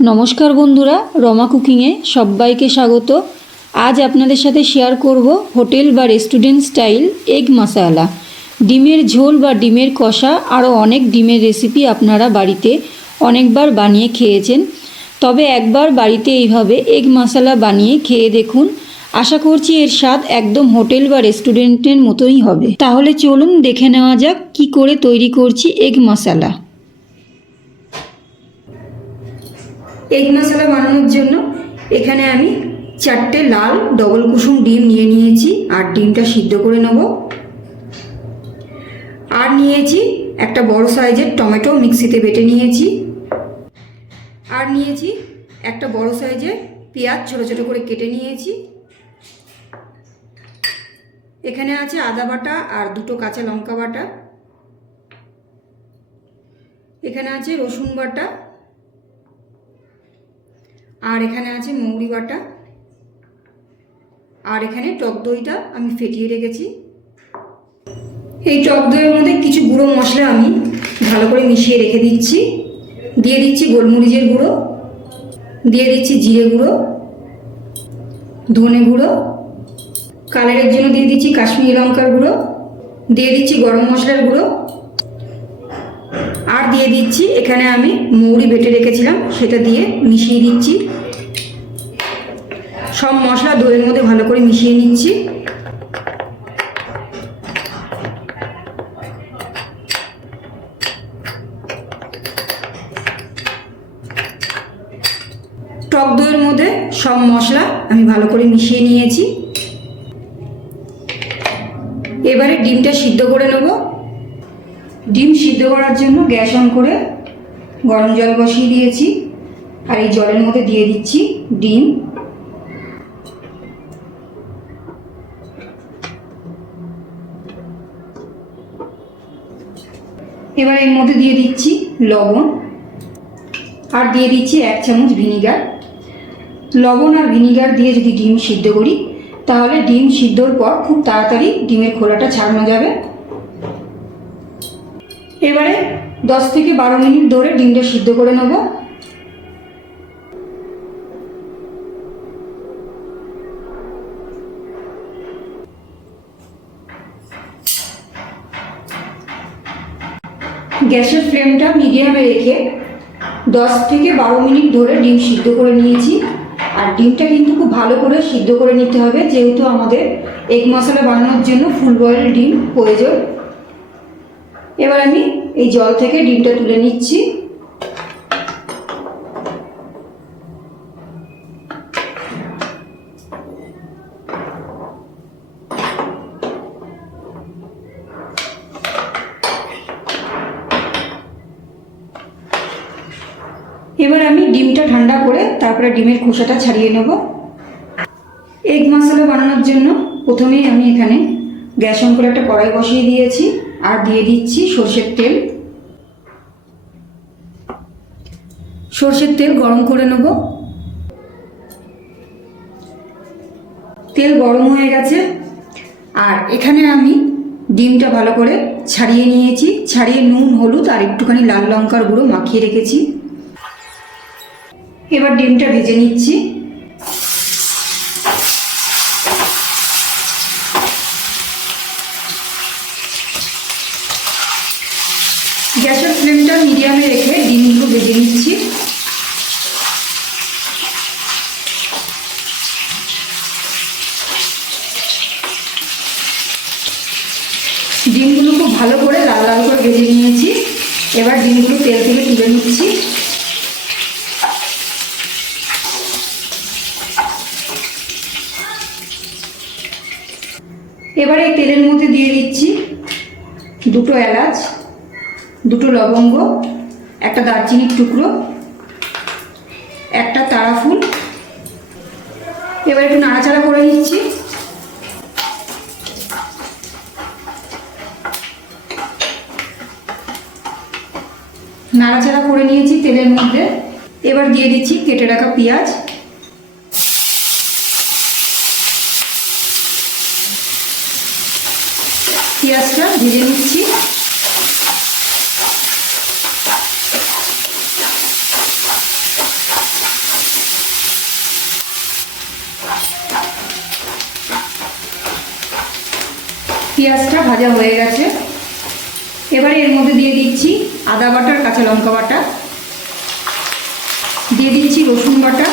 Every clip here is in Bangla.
নমস্কার বন্ধুরা, রমা কুকিংয়ে সবাইকে স্বাগত। আজ আপনাদের সাথে শেয়ার করব হোটেল বা রেস্টুরেন্ট স্টাইল এগ মশালা। ডিমের ঝোল বা ডিমের কষা আরও অনেক ডিমের রেসিপি আপনারা বাড়িতে অনেকবার বানিয়ে খেয়েছেন, তবে একবার বাড়িতে এইভাবে এগ মশালা বানিয়ে খেয়ে দেখুন। আশা করছি এর স্বাদ একদম হোটেল বা রেস্টুরেন্টের মতোই হবে। তাহলে চলুন দেখে নেওয়া যাক কী করে তৈরি করছি এগ মশালা। এগ মশলা বানানোর জন্য এখানে আমি 4টে লাল ডবল কুসুম ডিম নিয়ে নিয়েছি, আর ডিমটা সিদ্ধ করে নেব। আর নিয়েছি একটা বড় সাইজের টমেটো, মিক্সিতে বেটে নিয়েছি। আর নিয়েছি একটা বড় সাইজের পেঁয়াজ, ছোটো ছোটো করে কেটে নিয়েছি। এখানে আছে আদা বাটা আর 2টো কাঁচা লঙ্কা বাটা। এখানে আছে রসুন বাটা, আর এখানে আছে মৌরি বাটা, আর এখানে টক দইটা আমি ফেটিয়ে রেখেছি। এই টক দইয়ের মধ্যে কিছু গুঁড়ো মশলা আমি ভালো করে মিশিয়ে রেখে দিচ্ছি। দিয়ে দিচ্ছি গোলমরিচের গুঁড়ো, দিয়ে দিচ্ছি জিরে গুঁড়ো, ধনে গুঁড়ো, কালারের জন্য দিয়ে দিচ্ছি কাশ্মীরি লঙ্কার গুঁড়ো, দিয়ে দিচ্ছি গরম মশলার গুঁড়ো, আর দিয়ে দিচ্ছি এখানে আমি মৌরি বেটে রেখেছিলাম, সেটা দিয়ে মিশিয়ে দিচ্ছি। সব মশলা দইয়ের মধ্যে ভালো করে মিশিয়ে নিচ্ছি। টক দইয়ের মধ্যে সব মশলা আমি ভালো করে মিশিয়ে নিয়েছি। এবারে ডিমটা সিদ্ধ করে নেব। ডিম সিদ্ধ করার জন্য গ্যাস অন করে গরম জল বসিয়ে দিয়েছি, আর এই জলের মধ্যে দিয়ে দিচ্ছি ডিম। এবার এর মধ্যে দিয়ে দিচ্ছি লবণ, আর দিয়ে দিচ্ছি 1 চামচ ভিনিগার। লবণ আর ভিনিগার দিয়ে যদি ডিম সিদ্ধ করি, তাহলে ডিম সিদ্ধর পর খুব তাড়াতাড়ি ডিমের খোলাটা ছাড়ানো যাবে। এবারে 10 থেকে 12 মিনিট ধরে ডিমটা সিদ্ধ করে নেব। গ্যাসের ফ্লেমটা মিডিয়ামে রেখে 10 থেকে 12 মিনিট ধরে ডিম সিদ্ধ করে নিয়েছি। আর ডিমটা কিন্তু খুব ভালো করে সিদ্ধ করে নিতে হবে, যেহেতু আমাদের এগ মশলা বানানোর জন্য ফুল বয়েল ডিম প্রয়োজন। এবার আমি এই জল থেকে ডিমটা তুলে নিচ্ছি। এবার আমি ডিমটা ঠান্ডা করে তারপরে ডিমের খোসাটা ছাড়িয়ে নেব। এগ মশলা বানানোর জন্য প্রথমেই আমি এখানে গ্যাস অন করে একটা কড়াই বসিয়ে দিয়েছি, আর দিয়ে দিচ্ছি সরষের তেল। সরষের তেল গরম করে নেব। তেল গরম হয়ে গেছে, আর এখানে আমি ডিমটা ভালো করে ছাড়িয়ে নিয়েছি। ছাড়িয়ে নুন, হলুদ আর একটুখানি লাল লঙ্কার গুঁড়ো মাখিয়ে রেখেছি। এবার ডিমটা ভেজে নিচ্ছি। গ্যাসের ফ্লেমটা মিডিয়ামে রেখে ডিমগুলো ভেজে নিচ্ছি। ডিমগুলো খুব ভালো করে লাল লাল করে ভেজে নিয়েছি। এবার ডিমগুলো তেল থেকে তুলে নিচ্ছি। এবারে এই তেলের মধ্যে দিয়ে দিচ্ছি 2টো এলাচ, 2টো লবঙ্গ, একটা দারচিনির টুকরো, একটা তারা ফুল। এবার একটু নাড়াচাড়া করে নিচ্ছি। নাড়াচাড়া করে নিয়েছি তেলের মধ্যে। এবার দিয়ে দিচ্ছি কেটে রাখা পেঁয়াজ। পেঁয়াজটা ভেজে নিচ্ছি। পেঁয়াজটা ভাজা হয়ে গেছে। এবারে এর মধ্যে দিয়ে দিচ্ছি আদা বাটা আর কাঁচা লঙ্কা বাটা, দিয়ে দিচ্ছি রসুন বাটা।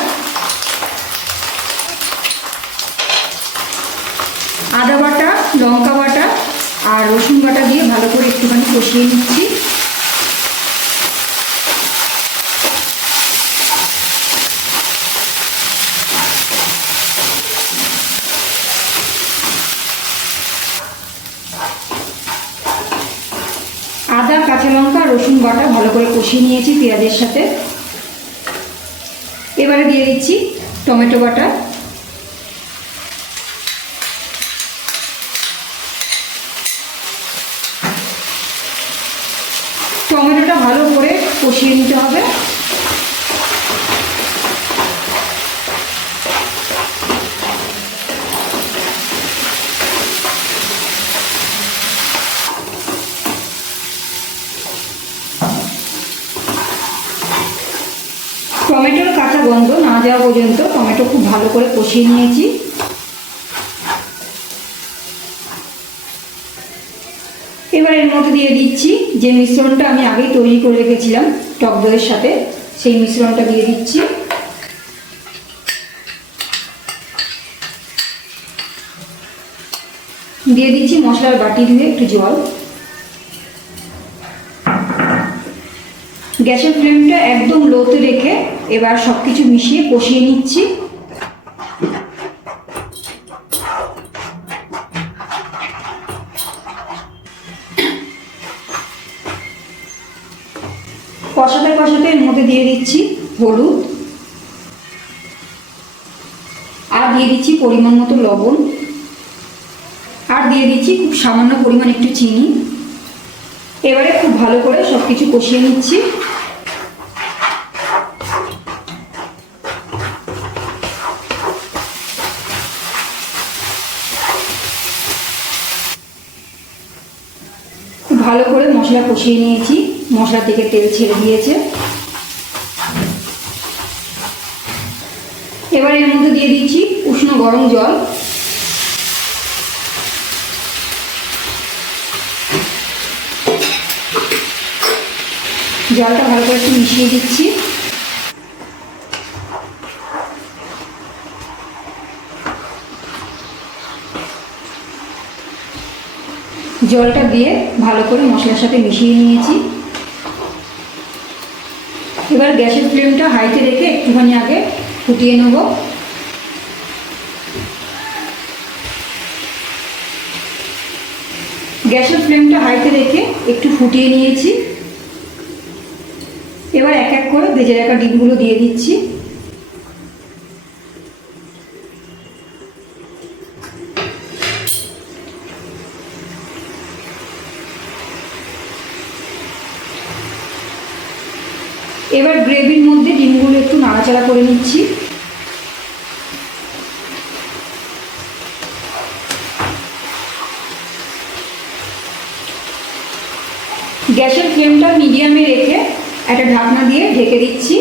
আদা বাটা, লঙ্কা বাটা আর রসুন বাটা দিয়ে ভালো করে একটুখানি কষিয়ে নিচ্ছি। আদা, কাঁচা লঙ্কা, রসুন বাটা ভালো করে কষিয়ে নিয়েছি পেঁয়াজের সাথে। এবারে দিয়ে দিচ্ছি টমেটো বাটা। টমেটোটা ভালো করে কষিয়ে নিতে হবে। টমেটোর কাঁচা গন্ধ না যাওয়া পর্যন্ত টমেটো খুব ভালো করে কষিয়ে নিয়েছি। এবার এর মধ্যে দিয়ে দিচ্ছি যে মিশ্রণটা আমি আগেই তৈরি করে রেখেছিলাম টক দইয়ের সাথে, সেই মিশ্রণটা দিয়ে দিচ্ছি। দিয়ে দিচ্ছি মশলার বাটি ধুয়ে একটু জল। গ্যাসের ফ্লেমটা একদম লোতে রেখে এবার সব কিছু মিশিয়ে কষিয়ে নিচ্ছি। কষাতে কষাতে এর মধ্যে দিয়ে দিচ্ছি হলুদ আর দিয়ে দিচ্ছি পরিমাণ মতো লবণ আর দিয়ে দিচ্ছি খুব সামান্য পরিমাণ একটু চিনি। এবারে খুব ভালো করে সব কিছু কষিয়ে নিচ্ছি। খুব ভালো করে মশলা কষিয়ে নিয়েছি, মশলা থেকে তেল ছেড়ে দিয়েছে। এবার এর মধ্যে দিয়ে দিচ্ছি উষ্ণ গরম জল। জলটা ভালো করে একটু মিশিয়ে দিচ্ছি। জলটা দিয়ে ভালো করে মশলার সাথে মিশিয়ে নিয়েছি। এবার গ্যাসের ফ্লেমটা হাইতে রেখে একটুখানি আগে ফুটিয়ে নেব। গ্যাসের ফ্লেমটা হাইতে রেখে একটু ফুটিয়ে নিয়েছি। এবার এক এক করে ভেজে রাখা ডিমগুলো দিয়ে দিচ্ছি। এবার গ্রেভির মধ্যে ডিমগুলো একটু নাড়াচাড়া করে নিচ্ছি। গ্যাসের ফ্লেমটা মিডিয়ামে রেখে একটা ঢাকনা দিয়ে ঢেকে দিচ্ছি।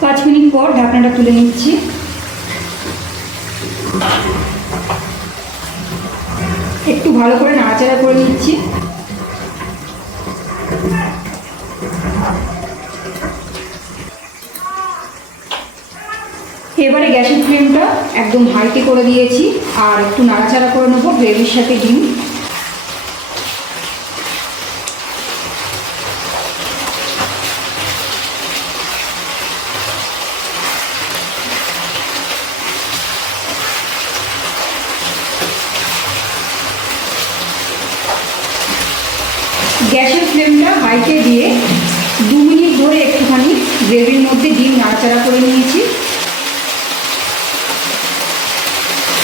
5 মিনিট পর ঢাকনাটা তুলে নিচ্ছি। একটু ভালো করে নাড়াচাড়া করে নিচ্ছি। এবারে গ্যাসের ফ্লেমটা একদম হাইতে করে দিয়েছি আর একটু নাড়াচাড়া করে নেবো গ্রেভির সাথে ডিম। গ্যাসের ফ্লেমটা হাইতে দিয়ে 2 মিনিট ধরে একটুখানি গ্রেভির মধ্যে ডিম নাড়াচাড়া করে নিয়েছি।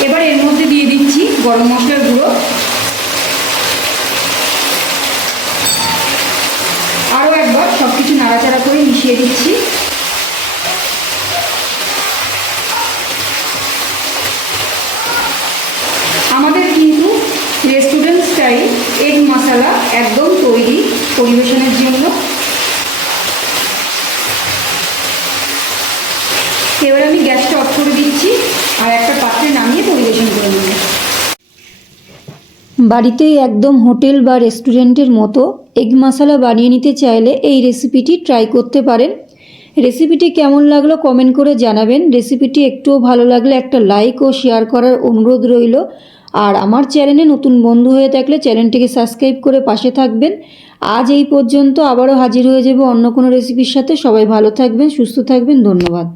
এবার এর মধ্যে দিয়ে দিচ্ছি গরম মশলার গুঁড়ো। আরও একবার সব কিছু নাড়াচাড়া করে মিশিয়ে দিচ্ছি। আমাদের কিন্তু রেস্টুরেন্ট স্টাইল এগ মশলা একদম তৈরি পরিবেশনের জন্য। এবার আমি গ্যাসটা অফ করে দিচ্ছি আর একটা পাত্রে বাড়িতেই একদম হোটেল বা রেস্টুরেন্টের মতো এগ মশালা বানিয়ে নিতে চাইলে এই রেসিপিটি ট্রাই করতে পারেন। রেসিপিটি কেমন লাগলো কমেন্ট করে জানাবেন। রেসিপিটি একটুও ভালো লাগলে একটা লাইক ও শেয়ার করার অনুরোধ রইল। আর আমার চ্যানেলে নতুন বন্ধু হয়ে থাকলে চ্যানেলটিকে সাবস্ক্রাইব করে পাশে থাকবেন। আজ এই পর্যন্ত, আবারও হাজির হয়ে যাব অন্য কোনো রেসিপির সাথে। সবাই ভালো থাকবেন, সুস্থ থাকবেন, ধন্যবাদ।